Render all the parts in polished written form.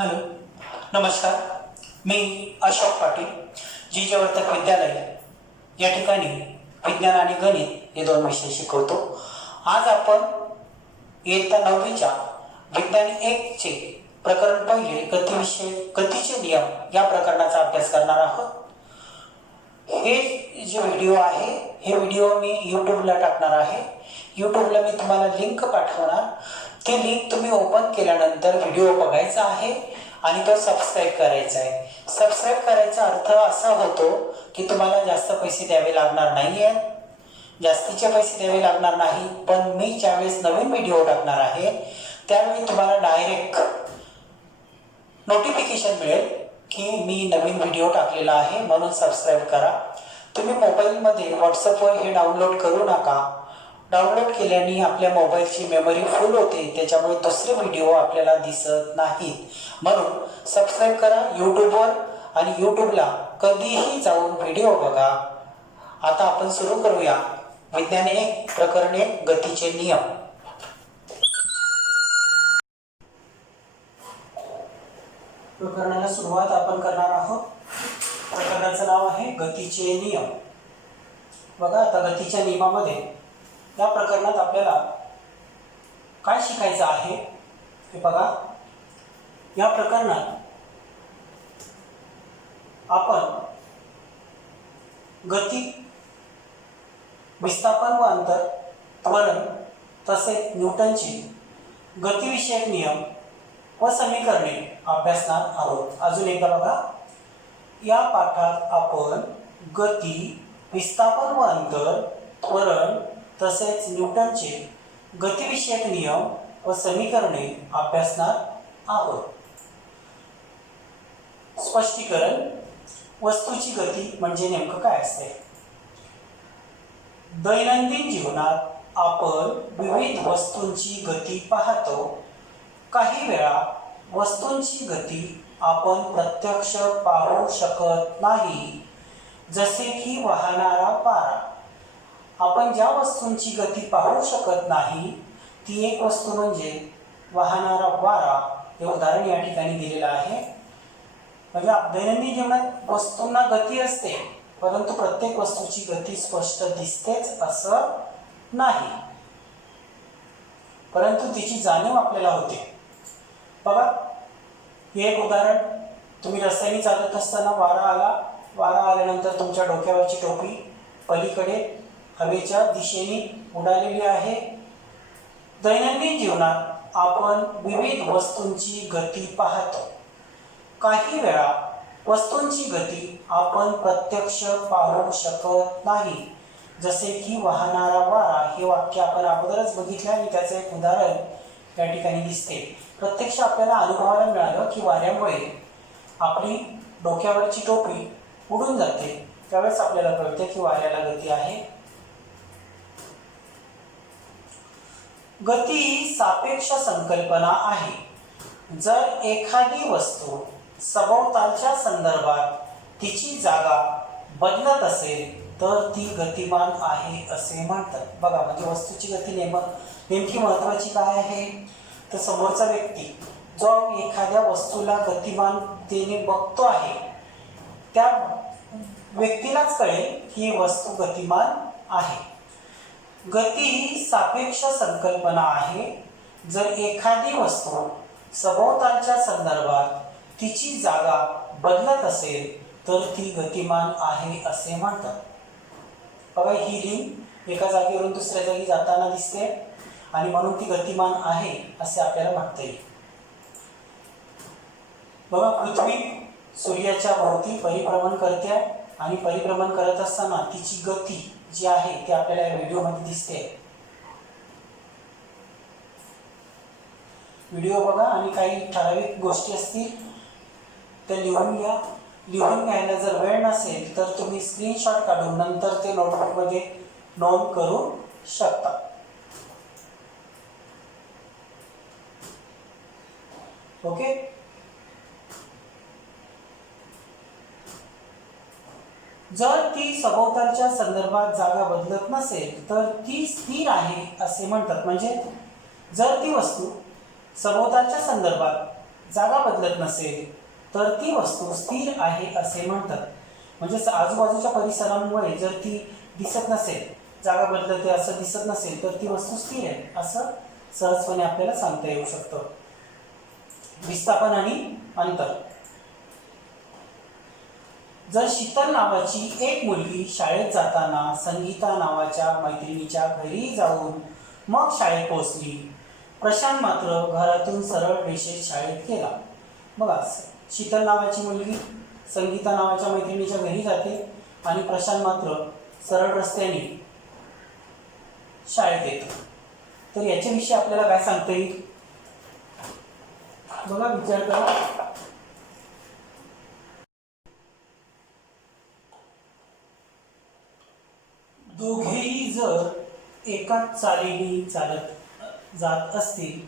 Hello, नमस्कार. मी अशोक पाटील, जीजेवर्धक विद्यालय या ठिकाणी विज्ञान आणि गणित हे दोन विषय शिकवतो. आज आपण इयत्ता 9वीच्या विज्ञान 1चे प्रकरण पहिले गतीचे नियम या प्रकरणाचा अभ्यास करणार आहोत. हे जे व्हिडिओ आहे हे व्हिडिओ मी यूट्यूबला टाकणार आहे. यूट्यूबला मी तुम्हाला लिंक पाठवणार. ती लिंक तुम्ही ओपन केल्यानंतर व्हिडिओ बघायचा आहे आणि तो सबस्क्राईब करायचा आहे. सबस्क्राईब करायचा अर्थ असा होतो की तुम्हाला जास्त पैसे द्यावे लागणार नाही आहेत, जास्तीचे पैसे द्यावे लागणार नाही. पण मी ज्यावेळेस नवीन व्हिडिओ टाकणार आहे त्यावेळी तुम्हाला डायरेक्ट नोटिफिकेशन मिळेल की मी नवीन व्हिडिओ टाकलेला आहे, म्हणून सबस्क्राईब करा. तुम्ही मोबाईलमध्ये व्हॉट्सअपवर हे डाउनलोड करू नका. डाउनलोड केल्याने आपल्या मोबाईलची मेमरी फुल होते, त्याच्यामुळे दुसरे व्हिडिओ आपल्याला दिसत नाहीत. म्हणून सबस्क्राईब करा यूट्यूबवर आणि यूट्यूबला कधीही जाऊन व्हिडिओ बघा. आता आपण सुरू करूया. विज्ञान 1 प्रकरण 1 गतीचे नियम. प्रकरणाला सुरुवात आपण करणार आहोत. प्रकरणाचं नाव आहे गतीचे नियम. बघा, आता गतीच्या नियमामध्ये या प्रकरणात आपल्याला काय शिकायचं आहे ते बघा. या प्रकरणात आपण गती, विस्थापन व अंतर, त्वरण तसेच न्यूटनचे गतिविषयक नियम व समीकरणे अभ्यासणार आहोत. अजून एकदा बघा, या पाठात आपण गती, विस्थापन व अंतर, त्वरण तसेच न्यूटनचे गतिविषयक नियम व समीकरणे अभ्यासणार आहोत. स्पष्टीकरण. वस्तूची गती म्हणजे नेमकं काय असते? दैनंदिन जीवनात आपण विविध वस्तूंची गती पाहतो. काही वेळा वस्तूंची गती आपण प्रत्यक्ष पाहू शकत नाही, जसे की वाहणारा वारा. आपण ज्या वस्तूंची गती पाहू शकत नाही ती एक वस्तू म्हणजे वाहणारा वारा. हे उदाहरण या ठिकाणी दिलेलं आहे. म्हणजे दैनंदिन जीवनात वस्तूंना गती असते, परंतु प्रत्येक वस्तूची गती स्पष्ट दिसतेच असं नाही, परंतु तिची जाणीव आपल्याला होते. बघा, हे एक उदाहरण. तुम्ही रस्त्याने चालत असताना वारा आल्यानंतर तुमच्या डोक्यावरची टोपी पलीकडे हवेच्या दिशेने उडालेली आहे. दैनंदिन जीवनात आपण विविध वस्तूंची गती पाहतो. काही वेळा वस्तूंची गती आपण प्रत्यक्ष पाहू शकत नाही, जसे की वाहणारा वारा. हे वाक्य आपण अगोदरच बघितलं आणि त्याचं एक उदाहरण या ठिकाणी दिसते. प्रत्यक्ष आपल्याला अनुभवायला मिळालं की वाऱ्यामुळे आपली डोक्यावरची टोपी उडून जाते. त्यावेळेस आपल्याला कळते की वाऱ्याला गती आहे. गती ही सापेक्ष संकल्पना आहे. जर एखादी वस्तू सभोवतालच्या संदर्भात तिची जागा बदलत असेल तर ती गतिमान आहे असे म्हणतात. बघा, म्हणजे वस्तूची गती नेमकी महत्वाची काय आहे तर समोरचा व्यक्ती जो एखाद्या वस्तूला गतिमानतेने बघतो आहे त्या व्यक्तीलाच कळेल की वस्तू गतिमान आहे. गती ही सापेक्ष संकल्पना आहे. जर एखादी वस्तू सभोवतालच्या संदर्भात तिची जागा बदलत असेल तर ती गतिमान आहे असे म्हणतात. बघा, ही रिंग एका जागेवरून दुसऱ्या जागी जाताना दिसते आणि म्हणून ती गतिमान आहे असे आपल्याला म्हणता येईल. बघा, पृथ्वी सूर्याच्या भोवती परिभ्रमण करते आणि परिभ्रमण करत असताना तिची गती जी आहे ती आपल्याला या व्हिडिओमध्ये दिसते. व्हिडिओ बघा आणि काही ठराविक गोष्टी असतील त्या लिहून घ्या. लिहून घ्यायला जर वेळ नसेल तर तुम्ही स्क्रीनशॉट काढून नंतर ते नोटबुकमध्ये नोंद करू शकता. ओके. जर ती सभोवतालच्या संदर्भात जागा बदलत नसेल तर ती स्थिर आहे असे म्हणतात. म्हणजे जर ती वस्तू सभोवतालच्या संदर्भात जागा बदलत नसेल तर ती वस्तू स्थिर आहे असे म्हणतात. म्हणजे आजूबाजूच्या परिसरामुळे जर ती दिसत नसेल, जागा बदलते असं दिसत नसेल तर ती वस्तू स्थिर आहे असं सहजपणे आपल्याला सांगता येऊ शकतं. विस्थापन आणि अंतर. जर शीतल नावाची एक मुलगी शाळेत जाताना संगीता नावाच्या मैत्रिणीच्या घरी जाऊन मग शाळेत पोहोचली, प्रशांत मात्र घरातून सरळ रेषेत शाळेत गेला. बघा, शीतल नावाची मुलगी संगीता नावाच्या मैत्रिणीच्या घरी जाते आणि प्रशांत मात्र सरळ रस्त्याने शाळेत येतो. तर याच्याविषयी आपल्याला काय सांगता येईल? बघा, विचार करा. दोघेही जर एकाच चालीने चालत जात असतील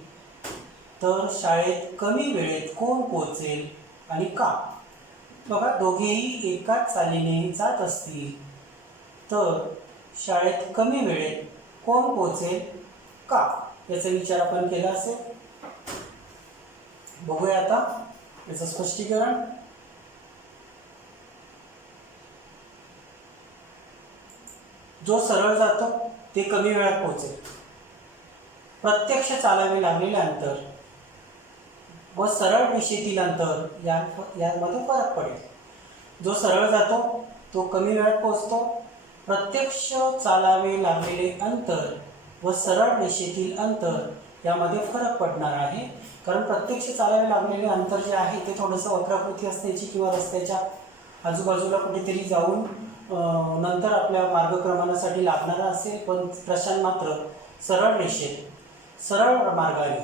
तर शाळेत कमी वेळेत कोण पोहोचेल आणि का? बघा, दोघेही एकाच चालीने जात असतील तर शाळेत कमी वेळेत कोण पोहोचेल का? याचा विचार आपण केला असेल. बघूया आता याचं स्पष्टीकरण. जो सरळ जातो ते कमी वेळात पोहोचेल. प्रत्यक्ष चालावे लागलेले अंतर व सरळ रेषेतील अंतर यामध्ये फरक पडेल. जो सरळ जातो तो कमी वेळात पोहोचतो. प्रत्यक्ष चालावे लागलेले अंतर व सरळ रेषेतील अंतर यामध्ये फरक पडणार आहे. कारण प्रत्यक्ष चालावे लागलेले अंतर जे आहे ते थोडंसं वक्राकृती असण्याची किंवा रस्त्याच्या आजूबाजूला कुठेतरी जाऊन नंतर आपल्या मार्गक्रमणासाठी लागणारा असेल. पण प्रशांत मात्र सरळ रेषेत सरळ मार्गाने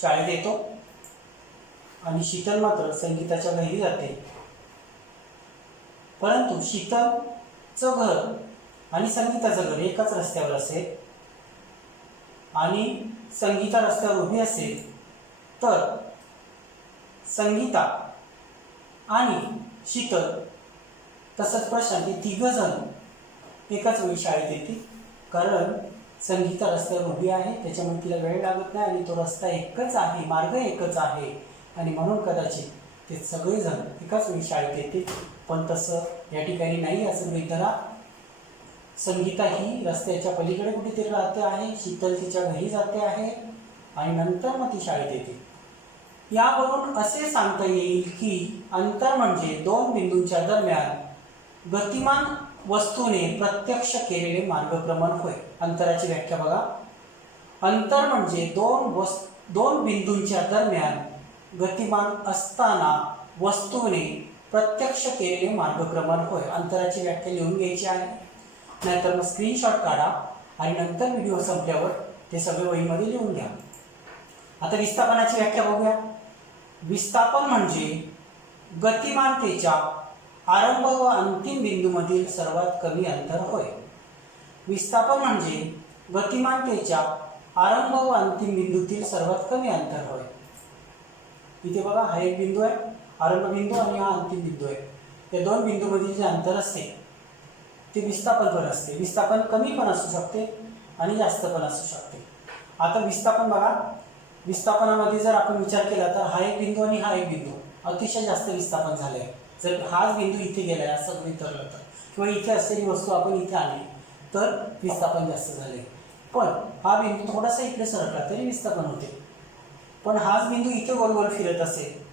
शाळेत येतो आणि शीतल मात्र संगीताच्या घरी जाते. परंतु शीतलचं घर आणि संगीताचं घर एकाच रस्त्यावर असेल आणि संगीता रस्त्यावर उभी असेल तर संगीता आणि शीतल तसंच प्रशांत हे तिघजण एकाच वेळी शाळेत येतील. कारण संगीता रस्त्यावर उभी आहे त्याच्यामुळे तिला वेळ लागत नाही आणि तो रस्ता एकच आहे, मार्ग एकच आहे आणि म्हणून कदाचित ते सगळेजण एकाच वेळी शाळेत येतील. पण तसं या ठिकाणी नाही असं गृहीत धरा. संगीता ही रस्त्याच्या पलीकडे कुठेतरी राहते आहे, शीतल तिच्या घरी जाते आहे आणि नंतर मग ती शाळेत येते. यावरून असे सांगता येईल की अंतर म्हणजे दोन बिंदूंच्या दरम्यान गतिमान वस्तूने प्रत्यक्ष केलेले मार्गक्रमण होय. अंतराची व्याख्या बघा. अंतर म्हणजे दोन बिंदूंच्या दरम्यान गतिमान असताना वस्तूने प्रत्यक्ष केलेले मार्गक्रमण होय. अंतराची व्याख्या लिहून घ्यायची आहे, नाहीतर मग स्क्रीनशॉट काढा आणि नंतर व्हिडिओ संपल्यावर ते सगळे वहीमध्ये लिहून घ्या. आता विस्थापनाची व्याख्या बघूया. विस्थापन म्हणजे गतिमानतेच्या आरंभ व अंतिम बिंदूमधील सर्वात कमी अंतर होय. विस्थापन म्हणजे गतिमानतेच्या आरंभ व अंतिम बिंदूतील सर्वात कमी अंतर होय. इथे बघा, हा एक बिंदू आहे, आरंभ बिंदू, आणि हा अंतिम बिंदू आहे. या दोन बिंदूमधील जे अंतर असते ते विस्थापन पण असते. विस्थापन कमी पण असू शकते आणि जास्त पण असू शकते. आता विस्थापन बघा, विस्थापनामध्ये जर आपण विचार केला तर हा एक बिंदू आणि हा एक बिंदू अतिशय जास्त विस्थापन झाले आहे. जर हाच बिंदू इथे गेलाय असं गृहीत धरलं तर, किंवा इथे असलेली वस्तू आपण इथे आणली तर विस्थापन जास्त झाले. पण हा बिंदू थोडासा इकडे सरकला तरी विस्थापन होते. पण हाच बिंदू इथे गोल गोल फिरत असेल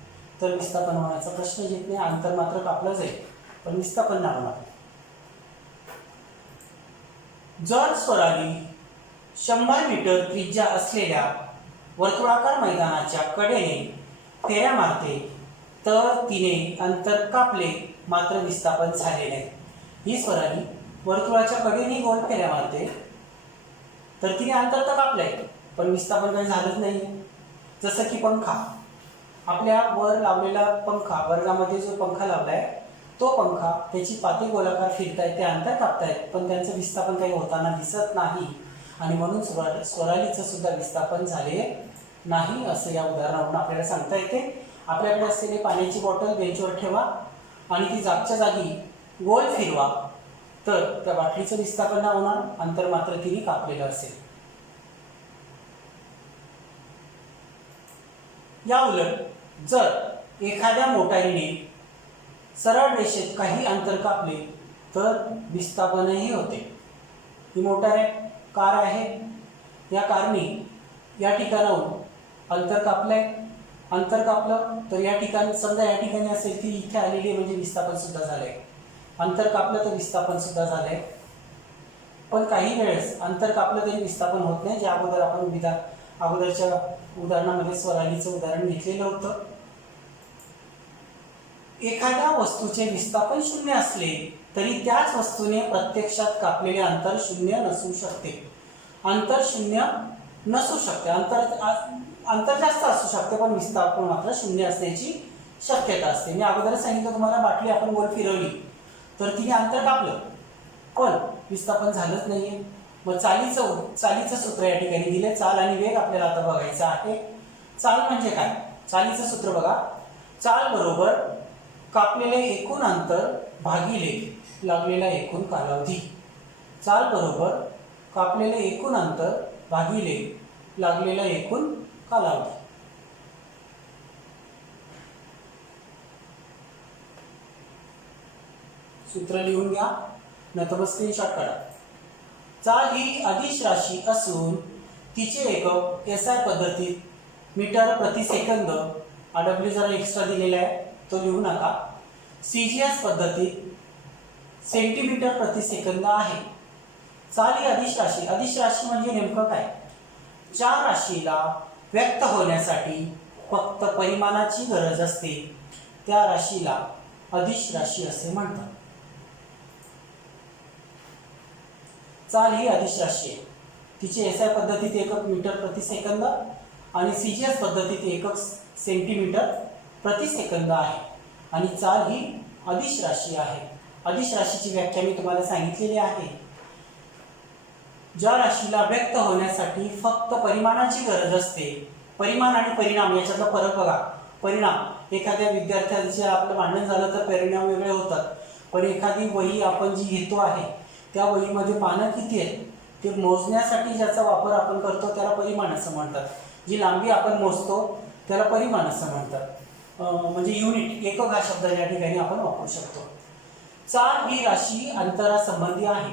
तर विस्थापन होण्याचा प्रश्न येत नाही. अंतर मात्र कापलं जाईल पण विस्थापन नाही होणार. जर स्वराली 100 मीटर त्रिज्या असलेल्या वर्तुळाकार मैदानाच्या कडेने फेऱ्या मारते तर तिने अंतर कापले मात्र विस्थापन झाले नाही. ही स्वराली वर्तुळाच्या कडेने गोल फेऱ्या मारते तर तिने अंतर तर कापलंय पण विस्थापन काही झालंच नाही. जसं की पंखा, आपल्या वर लावलेला पंखा, वर्गामध्ये जो पंखा लावलाय तो पंखा त्याची पाते गोलाकार फिरतायत, ते अंतर कापतायत पण त्यांचं विस्थापन काही होताना दिसत नाही आणि म्हणून स्वरालीचं सुद्धा विस्थापन झाले नाही असं या उदाहरणावरून आपल्याला सांगता येते. आपल्याकडे असलेली पाण्याची बॉटल बेंचवर ठेवा आणि ती जागच्या जागी गोल फिरवा तर त्या बाटलीचं विस्थापन नाही होणार, अंतर मात्र तिने कापलेलं असेल. या उलट जर एखाद्या मोटारीने सरळ रेषेत काही अंतर कापले तर विस्थापनही होते. ही मोटार आहे, कार आहे. या कारने या ठिकाणाहून अंतर कापलं तर या ठिकाणी समजा या ठिकाणी असेल ती इथे आलेली आहे म्हणजे विस्थापन सुद्धा झालंय. अंतर कापलं तर विस्थापन सुद्धा झालंय. पण काही वेळेस अंतर कापलं तरी विस्थापन होत नाही, जे अगोदर आपण अगोदरच्या उदाहरणामध्ये स्वरालीचं उदाहरण घेतलेलं होतं. एखाद्या वस्तूचे विस्थापन शून्य असले तरी त्याच वस्तूने प्रत्यक्षात कापलेले अंतर शून्य नसू शकते. अंतर शून्य नसू शकते, अंतर जास्त असू शकते पण विस्थापन मात्र शून्य असण्याची शक्यता असते. मी अगोदर सांगितलं तुम्हाला, बाटली आपण गोल फिरवली तर तिने अंतर कापलं पण विस्थापन झालंच नाहीये. मग चालीचं सूत्र या ठिकाणी दिले. चाल आणि वेग आपल्याला आता बघायचं आहे. चाल म्हणजे काय? चालीचं सूत्र बघा. चाल बरोबर कापलेले एकूण अंतर भागिले लागलेला एकूण कालावधी. चाल बरोबर कापलेले एकूण अंतर भागिले लागलेला एकूण कालावधी. सूत्र लिहून घ्या, नाहीतर मग स्क्रीनशॉट काढा. चाल ही अदिश राशी असून तिचे एकक SI पद्धतीत मीटर प्रति सेकंद, RW जरा एक्स्ट्रा दिलेला आहे तो लिहू नका, CGS पद्धतीत सेंटीमीटर प्रति सेकंद आहे. चाल ही अदिश राशी म्हणजे नेमकं काय? ज्या राशीला व्यक्त होण्यासाठी फक्त परिमाणाची गरज असते त्या राशीला अदिश राशी असे म्हणतात. चाल ही अदिश राशी आहे. तिचे SI पद्धतीत एकक मीटर प्रति सेकंद आणि CGS पद्धतीत एकक सेंटीमीटर प्रति सेकंद आहे. आणि चाल ही अदिश राशी आहे. अदिश राशीची व्याख्या मी तुम्हाला सांगितलेली आहे. ज्या राशीला व्यक्त होण्यासाठी फक्त परिमाणाची गरज असते. परिमाण आणि परिणाम याच्यातला फरक बघा. परिणाम, एखाद्या विद्यार्थ्यांचे आपलं भांडण झालं तर परिणाम वेगळे होतात, पण एखादी वही आपण जी घेतो आहे त्या वहीमध्ये पानं किती आहेत ते मोजण्यासाठी ज्याचा वापर आपण करतो त्याला परिमाण असं म्हणतात. जी लांबी आपण मोजतो त्याला परिमाण असं म्हणतात. म्हणजे युनिट, एकक हा शब्द या ठिकाणी आपण वापरू शकतो. चाल ही राशी अंतरासंबंधी आहे.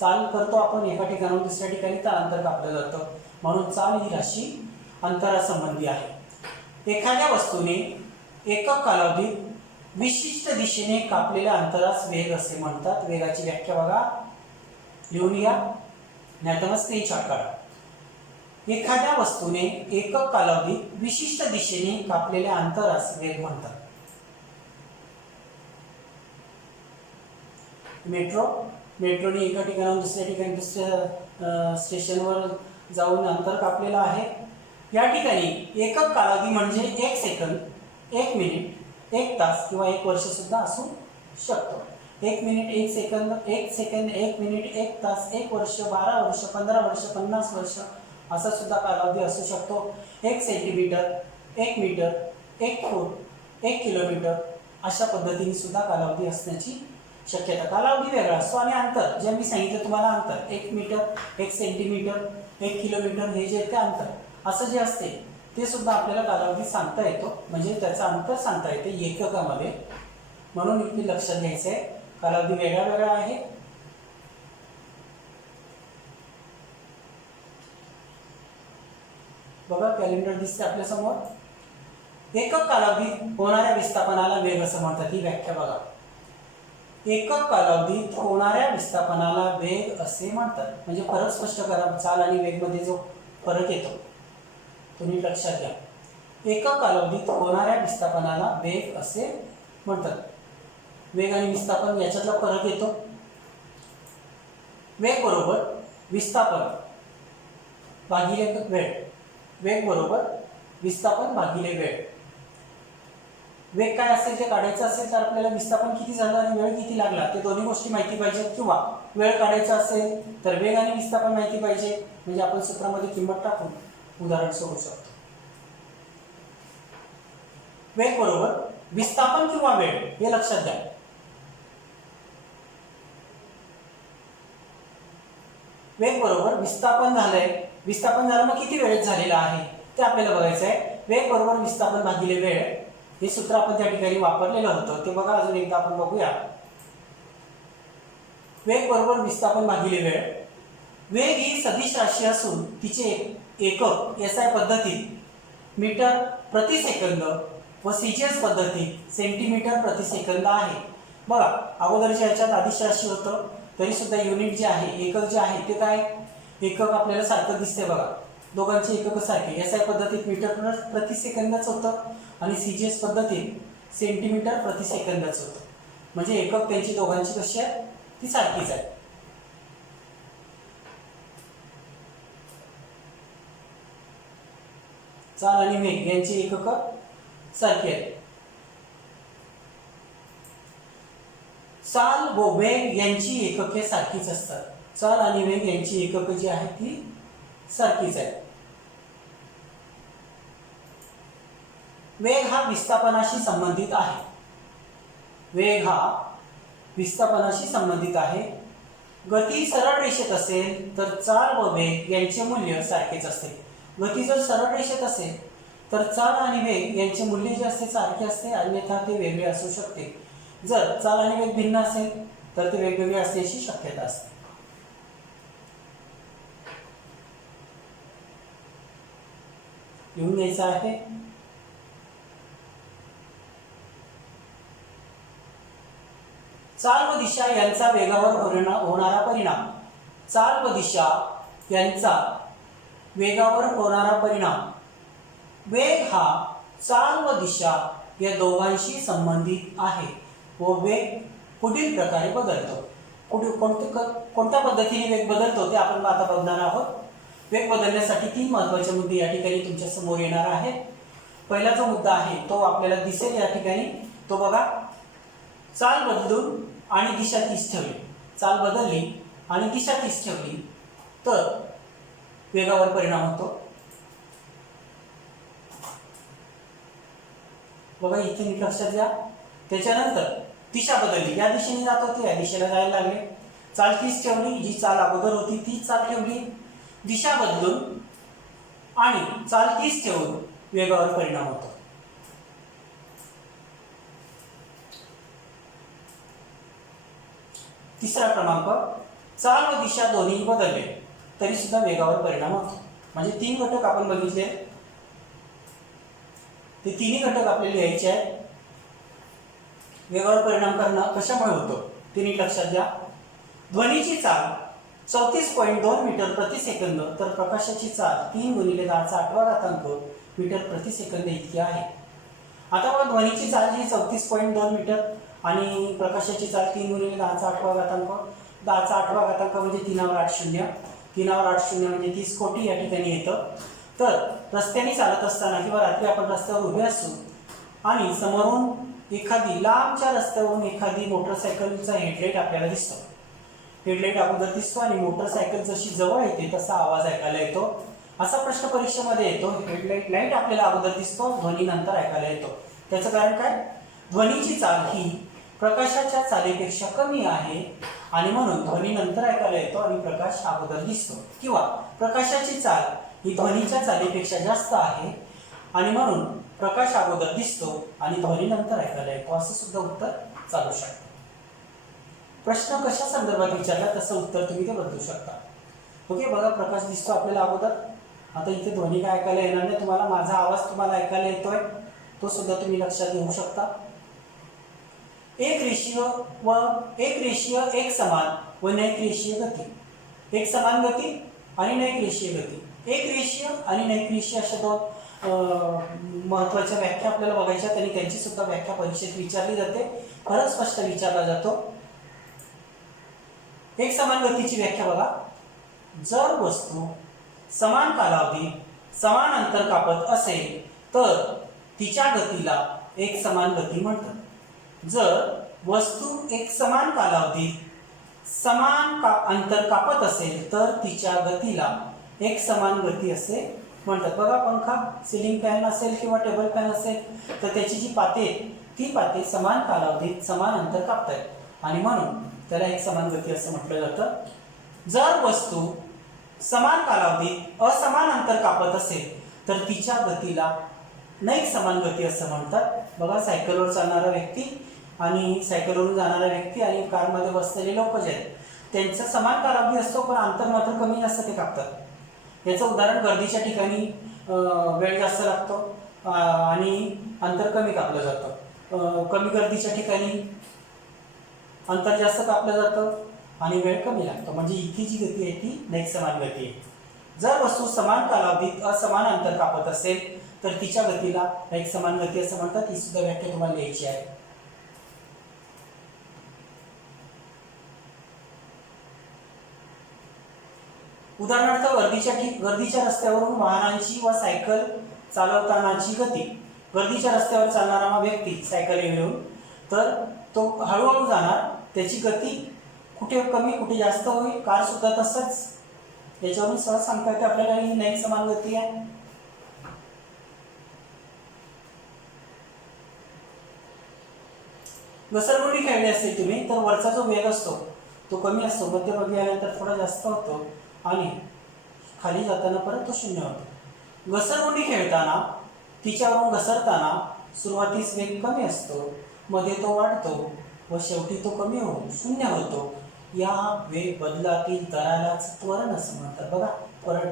चाल करतो आपण एका ठिकाणाहून दुसऱ्या ठिकाणी तर अंतर कापलं जातं, म्हणून चाल ही राशी अंतरासंबंधी आहे. एखाद्या वस्तूने एकक कालावधीत विशिष्ट दिशेने कापलेल्या अंतरास वेग असे म्हणतात. वेगाची व्याख्या बघा, लिहून घ्या, नाहीतर मग स्क्रीनशॉट काढा. एखाद्या वस्तूने एकक कालावधीत विशिष्ट दिशेने कापलेल्या अंतरास वेग म्हणतात. मेट्रोने एका ठिकाणाहून दुसऱ्या ठिकाणी दुसऱ्या स्टेशनवर जाऊन अंतर कापलेलं आहे. या ठिकाणी एकक कालावधी म्हणजे 1 सेकंद, 1 मिनिट, 1 तास किंवा 1 वर्ष सुद्धा असू शकतो. 1 मिनिट, 1 सेकंद, 1 मिनिट, 1 तास, 1 वर्ष, 12 वर्ष, 15 वर्ष, 50 वर्ष असा सुद्धा कालावधी असू शकतो. 1 सेंटीमीटर, 1 मीटर, 1 फूट, 1 किलोमीटर अशा पद्धतीने सुद्धा कालावधी असण्याची शक्यता. कालावधी वेगळा असतो आणि अंतर जे मी सांगितलं तुम्हाला, अंतर 1 मीटर, 1 सेंटीमीटर, 1 किलोमीटर हे जे ते अंतर असं जे असते ते सुद्धा आपल्याला कालावधी सांगता येतो, म्हणजे त्याचं अंतर सांगता येते एककामध्ये. म्हणून इथे लक्षात घ्यायचं आहे, कालावधी वेगळा वेगळा आहे. बघा कॅलेंडर दिसते आपल्या समोर. एकक कालावधीत होणाऱ्या विस्थापनाला वेग असं म्हणतात. ही व्याख्या बघा. एकक कालावधीत होणाऱ्या विस्थापनाला वेग असे म्हणतात. म्हणजे फरक स्पष्ट करा. चाल आणि वेग मध्ये जो फरक येतो तुम्ही लक्षात घ्या. एकक कालावधीत होणाऱ्या विस्थापनाला वेग असे म्हणतात. वेग आणि विस्थापन याच्यातला फरक येतो. वेग बरोबर विस्थापन भागिले वेळ. वेग बरोबर विस्थापन भागिले वेळ. वेग काय असेल ते काढायचं असेल तर आपल्याला विस्थापन किती झालं आणि वेळ किती लागला ते दोन्ही गोष्टी माहिती पाहिजेत, किंवा वेळ काढायचा असेल तर वेग आणि विस्थापन माहिती पाहिजे, म्हणजे आपण सूत्रामध्ये किंमत टाकून उदाहरण सोडवू शकतो. वेग बरोबर विस्थापन किंवा वेळ हे लक्षात द्या. वेग बरोबर विस्थापन झालंय. विस्थापन झालं मग किती वेळेत झालेलं आहे ते आपल्याला बघायचं आहे. वेग बरोबर विस्थापन भागिले वेळ हे सूत्र आपण त्या ठिकाणी वापरलेलं होतं, ते बघा अजून एकदा आपण बघूया. वेग बरोबर विस्थापन भागिले वेळ. वेग ही सदिश राशी असून तिचे एकक एसआय पद्धतीत मीटर प्रति सेकंद व सीजीएस पद्धतीत सेंटीमीटर प्रति सेकंद आहे. बघा अगोदरच्या याच्यात आदिश राशी होतं तरी सुद्धा युनिट जे आहे, एकक जे आहे ते काय, एकक आपल्याला सारखं दिसते बघा, दोघांचे एकक सारखे. एसआय पद्धतीत मीटर प्रति सेकंदच होतं आणि सीजीएस पद्धतीत सेंटीमीटर प्रति सेकंदच होतं. म्हणजे एकक त्यांची दोघांची कशी आहे, ती सारखीच आहे. चाल आणि वेग यांची एकक सारखी आहेत. चाल व वेग यांची एकके सारखीच असतात. चाल आणि वेग यांची एकक जी आहेत ती सारखीच आहेत. वेग हा विस्थापनाशी संबंधित आहे. वेग हा विस्थापनाशी संबंधित आहे. गती सरळ रेषेत असेल तर चाल व वेग यांचे मूल्य सारखेच असते. गती जर सरळ रेषेत असेल तर चाल आणि वेग यांचे मूल्य जे असते सारखे असते, अन्यथा ते वेगळे असू शकते. जर चाल आणि वेग भिन्न असेल तर ते वेगवेगळे असण्याची शक्यता असते. लिहून घ्यायचं आहे. चाल व दिशा यांचा वेगावर होणारा परिणाम. चाल व दिशा यांचा वेगावर होणारा परिणाम. वेग हा चाल व दिशा या दोघांशी संबंधित आहे व वेग पुढील प्रकारे बदलतो. कोणत्या पद्धतीने वेग बदलतो ते आपण आता बघणार आहोत. वेग बदलण्यासाठी 3 महत्त्वाचे मुद्दे या ठिकाणी तुमच्या समोर येणार आहेत. पहिला जो मुद्दा आहे तो आपल्याला दिसेल या ठिकाणी, तो बघा. चाल बदलून आणि दिशा तीच ठेवली, चाल बदलली आणि दिशा तीच ठेवली तर वेगावर परिणाम होतो. बघा इथे नीट लक्षात घ्या. त्याच्यानंतर दिशा बदलली, या दिशेने जात होती या दिशेला जायला लागले. चाल तीच ठेवली, जी चाल अगोदर होती तीच चाल ठेवली. दिशा बदलून आणि चाल तीच ठेवून वेगावर परिणाम होतो. तिसरा क्रमांक, चाल व दिशा दोन्ही बदलले तरी सुद्धा वेगावर परिणाम होतो. म्हणजे 3 घटक आपण बघितले, ते तिन्ही घटक आपल्याला लिहायचे आहेत. वेगावर परिणाम करणं कशामुळे होतो ते नीट लक्षात घ्या. ध्वनीची चाल 34.2 मीटर प्रति सेकंद तर प्रकाशाची चाल 3 × 10⁸ मीटर प्रति सेकंद इतकी आहे. आता बघा ध्वनीची चाल जी 34.2 मीटर आणि प्रकाशाची चाल 3 × 10⁸ 10⁸ म्हणजे 3/8 3/8 म्हणजे 30 कोटी या ठिकाणी येतं. तर रस्त्याने चालत असताना किंवा रात्री आपण रस्त्यावर उभे असू आणि समोरून एखादी लांबच्या रस्त्यावरून एखादी मोटरसायकलचा हेडलाईट आपल्याला दिसतो. हेडलाईट अगोदर दिसतो आणि मोटरसायकल जशी जवळ येते तसा आवाज ऐकायला येतो. असा प्रश्न परीक्षेमध्ये येतो. लाईट आपल्याला अगोदर दिसतो, ध्वनी नंतर ऐकायला येतो. त्याचं कारण काय, ध्वनीची चाल ही प्रकाशाच्या चालीपेक्षा कमी आहे आणि म्हणून ध्वनी नंतर ऐकायला येतो आणि प्रकाश अगोदर दिसतो. किंवा प्रकाशाची चाल ही ध्वनीच्या चालीपेक्षा जास्त आहे आणि म्हणून प्रकाश अगोदर दिसतो आणि ध्वनी नंतर ऐकायला येतो. असं सुद्धा उत्तर चालू शकतं. प्रश्न कशा संदर्भात विचारला तसं उत्तर तुम्ही ते बदलू शकता. ओके, बघा प्रकाश दिसतो आपल्याला अगोदर. आता इथे ध्वनी काय ऐकायला येणार नाही तुम्हाला, माझा आवाज तुम्हाला ऐकायला येतोय तो सुद्धा तुम्ही लक्षात घेऊ शकता. एक रेषीय एक समान व नैक रेषीय गती. एक समान गती आणि नैक रेषीय गती. एक रेषीय आणि नैक रेषीय अशा 2 महत्त्वाच्या व्याख्या आपल्याला बघायच्या आणि त्यांची सुद्धा व्याख्या परीक्षेत विचारली जाते. खरंच स्पष्ट विचारला जातो. एक समान गतीची व्याख्या बघा. जर वस्तू समान कालावधीत समान अंतर कापत असेल तर तिच्या गतीला एक समान गती म्हणतात. जर वस्तू एक समान कालावधीत समान अंतर कापत असेल तर तिच्या गतीला एक समान गती असे म्हणतात. बघा पंखा, सिलिंग फॅन असेल किंवा टेबल फॅन असेल तर त्याची जी पाते ती पाते समान कालावधीत समान अंतर कापतात आणि म्हणून त्याला एक समान गती असं म्हटलं जातं. जर वस्तू समान कालावधीत असमान अंतर कापत असेल तर तिच्या गतीला नैक समान गती असं म्हणतात. बघा, सायकलवर चालणारा व्यक्ती आणि सायकलवरून जाणारा व्यक्ती आणि कारमध्ये बसलेले लोक जे आहेत त्यांचा समान कालावधी असतो, पण अंतर मात्र कमी जास्त ते कापतात. याचं उदाहरण, गर्दीच्या ठिकाणी वेळ जास्त लागतो आणि अंतर कमी कापलं जातं. कमी गर्दीच्या ठिकाणी अंतर जास्त कापलं जातं आणि वेळ कमी लागतो. म्हणजे इथे जी गती आहे ती नैक समान गती आहे. जर वस्तू समान कालावधीत असमान अंतर कापत असेल तर तिच्या गतीला नैक समान गती असं म्हणतात. ही सुद्धा व्याख्या तुम्हाला लिहायची आहे. उदाहरणार्थ, गर्दीच्या रस्त्यावरून वाहनांची व सायकल चालवतानाची गती. गर्दीच्या रस्त्यावर चालणारा व्यक्ती सायकल घेऊन तर तो हळूहळू जाणार, त्याची गती कुठे कमी कुठे जास्त होईल. कार सुद्धा तसंच. याच्यावरून सहज सांगता येते आपल्याला ही नैक समान गती आहे. घसरगुंडी खेळली असेल तुम्ही तर वरचा जो वेग असतो तो कमी असतो, मध्यभागी आल्यानंतर थोडा जास्त होतो आणि खाली जाताना परत तो शून्य होतो. घसरगुंडी खेळताना तिच्यावरून घसरताना सुरुवातीस वेग कमी असतो, मध्ये तो वाढतो व शेवटी तो कमी होऊन शून्य होतो. या वेग बदलातील दरालाच त्वरण असं म्हणतात. बघा, त्वरण,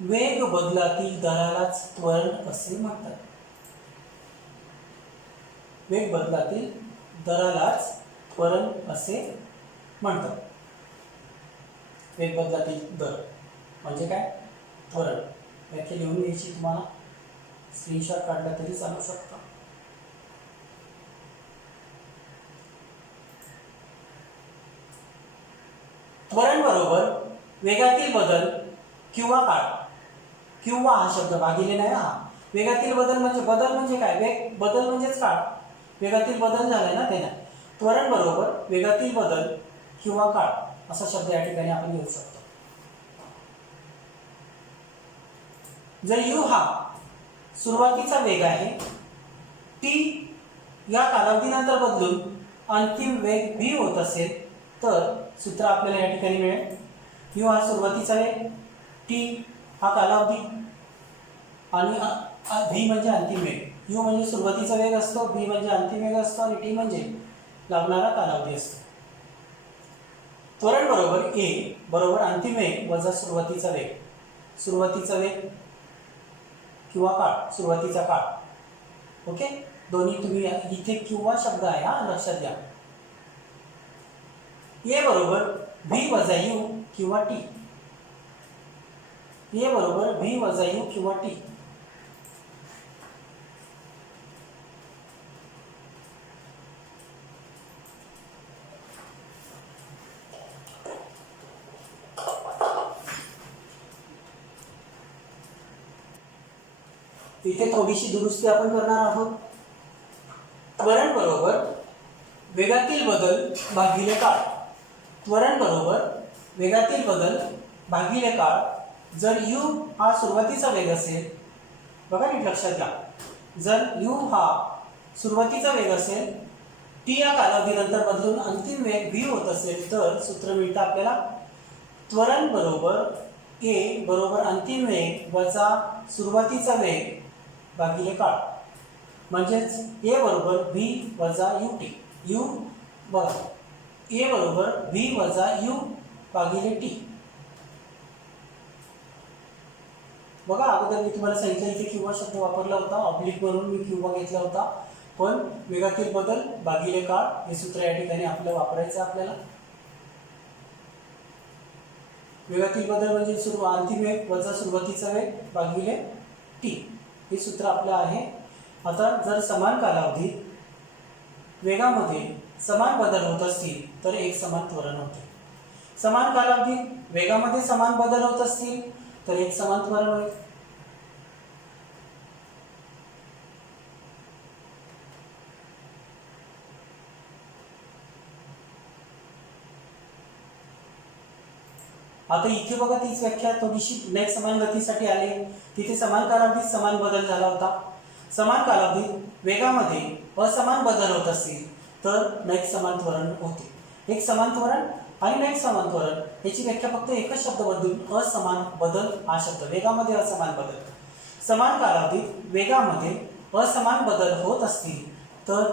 वेग बदलातील दरालाच त्वरण असे म्हणतात. वेग बदलातील दरालाच त्वरण असे म्हणतात. वेग बदलातील दर म्हणजे काय? त्वरण. व्याख्या लिहून घ्यायची, तुम्हाला स्क्रीनशॉट काढला तरी चालू शकतो. त्वरण बरोबर वेगातील बदल किंवा काळ. किंवा हा शब्द भागिले नाही हा. वेगातील बदल म्हणजे काय? वेग बदल म्हणजेच काळ. वेगातील बदल झालाय ना त्याने. त्वरण बरोबर वेगातील बदल किंवा काळ असा शब्द या ठिकाणी आपण घेऊ शकतो. जर u हा सुरुवातीचा वेग आहे, t या कालावधीनंतर बदलून अंतिम वेग v होत असेल तर सूत्र आपल्याला या ठिकाणी मिळेल. u हा सुरुवातीचा वेग, t हा कालावधी आणि v म्हणजे अंतिम वेग. u म्हणजे सुरुवातीचा वेग असतो, v म्हणजे अंतिम वेग असतो आणि t म्हणजे लागणारा कालावधी असतो. त्वरण बरोबर a बरोबर अंतिम वेग वजा सुरुवातीचा वेग. सुरुवातीचा वेग किंवा काळ, सुरुवातीचा काळ. ओके, दोन्ही तुम्ही इथे किंवा शब्द आहे हा, लक्षात घ्या. a बरोबर v वजा u किंवा t. a बरोबर v वजा u किंवा t. इथे थोडीशी दुरुस्ती आपण करणार आहोत. त्वरण बरोबर वेगातील बदल भागिले काळ. त्वरण बरोबर वेगातील बदल भागिले काळ. जर u हा सुरुवातीचा वेग असेल, बघा नीट लक्षात घ्या, जर u हा सुरुवातीचा वेग असेल, t या कालावधीनंतर बदलून अंतिम वेग v होत असेल तर सूत्र मिळतं आपल्याला त्वरण बरोबर a बरोबर अंतिम वेग वजा सुरुवातीचा वेग भागिले काळ. म्हणजेच a बरोबर v वजा ut. u बघा, a बरोबर v वजा u भागिले t. बघा, अगोदर मी तुम्हाला सांगितलं इथे किंवा शब्द वापरला होता, ऑब्लिक म्हणून मी किंवा घेतला होता, पण वेगातील बदल भागिले काळ हे सूत्र या ठिकाणी आपल्याला वापरायचं. आपल्याला वेगातील बदल म्हणजे अंतिम वेग वजा सुरुवातीचा वेग भागिले t हे सूत्र आपलं आहे. आता जर समान कालावधीत वेगामध्ये समान बदल होत असतील तर एक समान त्वरण होते. समान कालावधीत वेगामध्ये समान बदल होत असतील तर एक समान त्वरण होईल. आता इथे बघा, तीच व्याख्या थोडीशी नैक समान गतीसाठी आली. तिथे समान कालावधीत समान बदल झाला होता. समान कालावधीत वेगामध्ये असमान बदल होत असतील तर नैक समान त्वरण होते. एक समान त्वरण आणि नैक समान त्वरण याची व्याख्या फक्त एकच शब्द बदलून असमान बदल हा शब्द. वेगामध्ये असमान बदल, समान कालावधीत वेगामध्ये असमान बदल होत असतील तर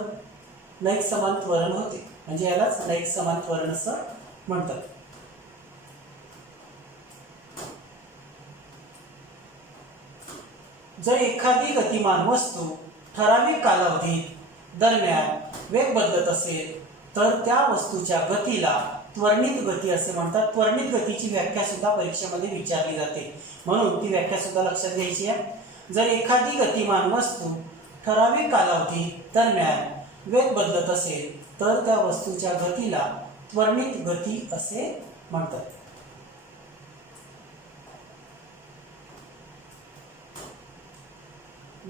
नैक समान त्वरण होते, म्हणजे यालाच नैक समान त्वरण असं म्हणतात. जर एखादी गतिमान वस्तू ठराविक कालावधीत दरम्यान वेग बदलत असेल तर त्या वस्तूच्या गतीला त्वरणित गती असे म्हणतात. त्वरणित गतीची व्याख्या सुद्धा परीक्षेमध्ये विचारली जाते, म्हणून ती व्याख्या सुद्धा लक्षात घ्यायची आहे. जर एखादी गतिमान वस्तू ठराविक कालावधी दरम्यान वेग बदलत असेल तर त्या वस्तूच्या गतीला त्वरणित गती असे म्हणतात.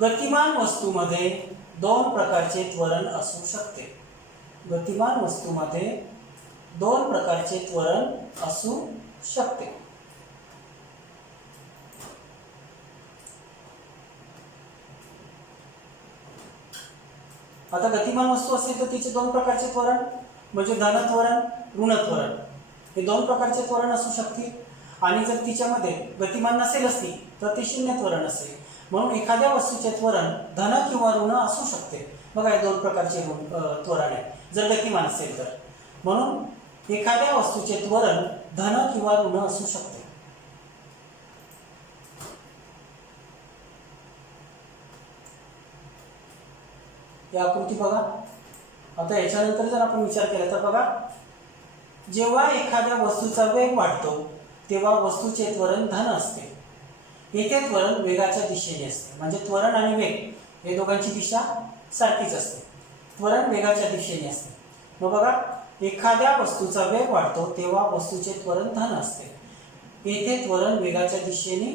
गतिमान वस्तूमध्ये दोन प्रकारचे त्वरण असू शकते. गतिमान वस्तूमध्ये दोन प्रकारचे त्वरण असू शकते. आता गतिमान वस्तू असेल तर तिचे दोन प्रकारचे त्वरण म्हणजे धन त्वरण, ऋण त्वरण, हे दोन प्रकारचे त्वरण असू शकतील. आणि जर तिच्यामध्ये गतिमान नसेलच ती तर ते शून्य त्वरण असेल. म्हणून एखाद्या वस्तूचे त्वरण धन किंवा ऋण असू शकते. बघा हे दोन प्रकारचे त्वरण आहे जर गतिमान असेल तर. म्हणून एखाद्या वस्तूचे त्वरण धन किंवा ऋण असू शकते. या आकृती बघा. आता याच्यानंतर जर आपण विचार केला तर बघा, जेव्हा एखाद्या वस्तूचा वेग वाढतो तेव्हा वस्तूचे त्वरण धन असते. येथे त्वरण वेगाच्या दिशेने असते, म्हणजे त्वरण आणि वेग हे दोघांची दिशा सारखीच असते. त्वरण वेगाच्या दिशेने असते. मग बघा, एखाद्या वस्तूचा वेग वाढतो तेव्हा वस्तूचे त्वरण धन असते. येथे त्वरण वेगाच्या दिशेने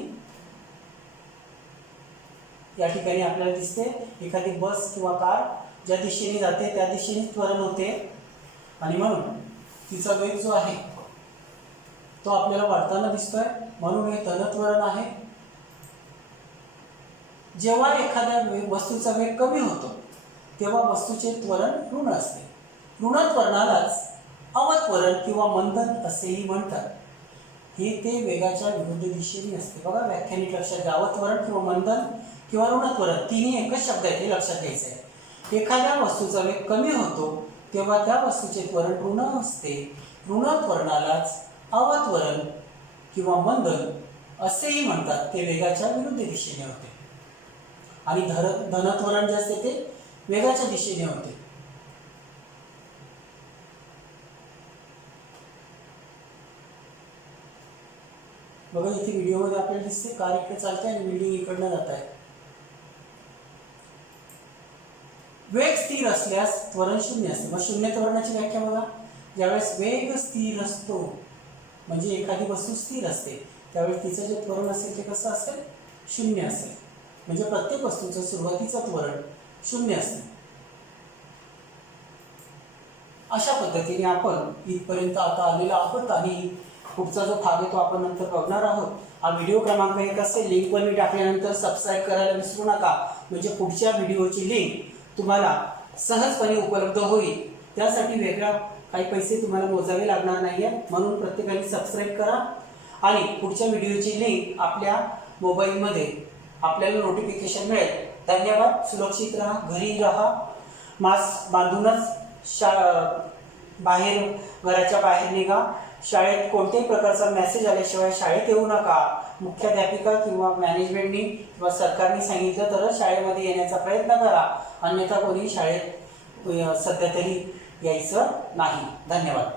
या ठिकाणी आपल्याला दिसते. एखादी बस किंवा कार ज्या दिशेने जाते त्या दिशेने त्वरण होते आणि म्हणून तिचा वेग जो आहे तो आपल्याला वाढताना दिसतोय, म्हणून हे धन त्वरण आहे. जेव्हा एखाद्या वस्तूचा वेग कमी होतो तेव्हा वस्तूचे त्वरण ऋण असते. ऋण त्वरणालाच अवत्वरण किंवा मंदन असेही म्हणतात. हे ते वेगाच्या विरुद्ध दिशेने असते. बघा व्याख्या नीट लक्षात घ्या. अवत्वरण किंवा मंदन किंवा ऋण त्वरण तिन्ही एकच शब्द आहेत, हे लक्षात घ्यायचं आहे. एखाद्या वस्तूचा वेग कमी होतो तेव्हा त्या वस्तूचे त्वरण ऋण असते. ऋण त्वरणालाच अवत्वरण किंवा मंदन असेही म्हणतात. ते वेगाच्या विरुद्ध दिशेने होते. आणि धनत्वरण जे असते ते वेगाच्या दिशेने होते. बघा इथे व्हिडिओमध्ये आपल्याला दिसते कार इकडे चालते आणि बिल्डिंग इकडनं जात आहे. वेग स्थिर असल्यास त्वरण शून्य असते. मग शून्य त्वरणाची व्याख्या बघा. ज्यावेळेस वेग स्थिर असतो म्हणजे एखादी वस्तू स्थिर असते त्यावेळेस तिचं जे त्वरण असेल ते कसं असेल, शून्य असेल. म्हणजे प्रत्येक वस्तूचं सुरुवातीचं त्वरण शून्य असते. अशा पद्धतीने आपण इथपर्यंत आता आलेलो आहोत आणि पुढचा जो भाग आहे तो आपण नंतर बघणार आहोत. हा व्हिडिओ क्रमांक 1 असेल. लिंक वर मी टाकल्यानंतर सबस्क्राईब करायला विसरू नका, म्हणजे पुढच्या व्हिडिओची लिंक तुम्हाला सहजपणे उपलब्ध होईल. त्यासाठी वेगळा काही पैसे तुम्हाला मोजावे लागणार नाही आहेत, म्हणून प्रत्येकाने सबस्क्राईब करा आणि पुढच्या व्हिडिओची लिंक आपल्या मोबाईलमध्ये आपल्याला नोटिफिकेशन मिळेल. धन्यवाद. सुरक्षित राहा, घरी राहा, मास्क बांधूनच बाहेर घराच्या बाहेर निघा. शाळेत कोणत्याही प्रकारचा मेसेज आल्याशिवाय शाळेत येऊ नका. मुख्याध्यापिका किंवा मॅनेजमेंटनी किंवा सरकारने सांगितलं तरच शाळेमध्ये येण्याचा प्रयत्न करा, अन्यथा कोणी शाळेत सध्या तरी यायचं नाही. धन्यवाद.